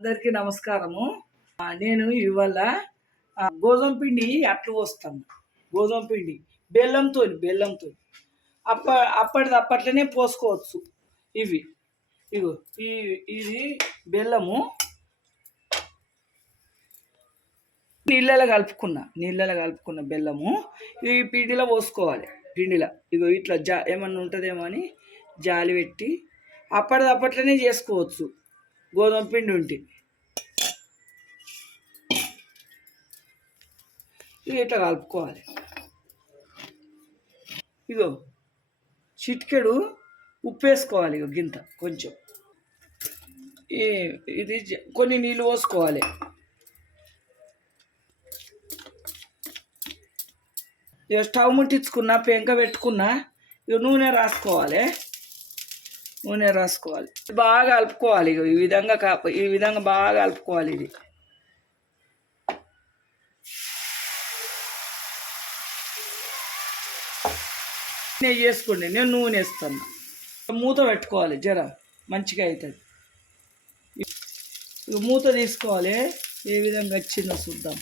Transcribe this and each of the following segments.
అందరికీ నమస్కారము. నేను ఇవాళ గోధుమ పిండి అట్లు పోస్తాను. గోధుమ పిండి బెల్లంతో అప్పటిదప్పట్లనే పోసుకోవచ్చు. ఇగో ఇది బెల్లము నీళ్ళలో కలుపుకున్న బెల్లము ఈ పిండిలో పోసుకోవాలి. ఇగో ఇట్లా ఏమన్నా ఉంటుందేమో అని జాలి పెట్టి అప్పటిదప్పట్లనే చేసుకోవచ్చు. గోధుమ పిండి ఉంటే ఇట్లా కలుపుకోవాలి. ఇగో చిటికెడు ఉప్పు వేసుకోవాలి. ఇగో గింత కొంచెం ఇది కొన్ని నీళ్ళు పోసుకోవాలి. ఇక స్టవ్ ముట్టించుకున్నా పెంక పెట్టుకున్నా ఇక నూనె రాసుకోవాలి. బాగా కలుపుకోవాలి. ఇక ఈ విధంగా బాగా కలుపుకోవాలి. ఇది నెయ్యి వేసుకోండి, నేను నూనె వేస్తాను. మూత పెట్టుకోవాలి, జర మంచిగా అవుతుంది. ఇక మూత తీసుకోవాలి. ఏ విధంగా వచ్చిందో చూద్దాం.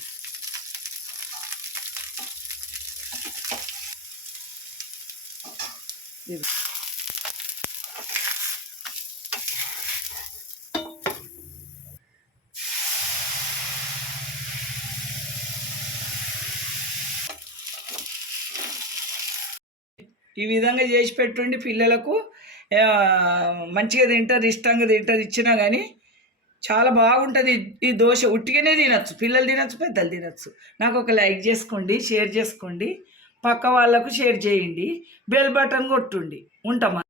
ఈ విధంగా చేసి పెట్టుండి పిల్లలకు మంచిగా తింటారు, ఇష్టంగా తింటారు. ఇచ్చినా కానీ చాలా బాగుంటుంది. ఈ దోశ ఉట్టిగానే తినచ్చు, పిల్లలు తినచ్చు, పెద్దలు తినచ్చు. నాకు ఒక లైక్ చేసుకోండి, షేర్ చేసుకోండి, పక్క వాళ్ళకు షేర్ చేయండి, బెల్ బటన్ కొట్టుండి. ఉంటామా.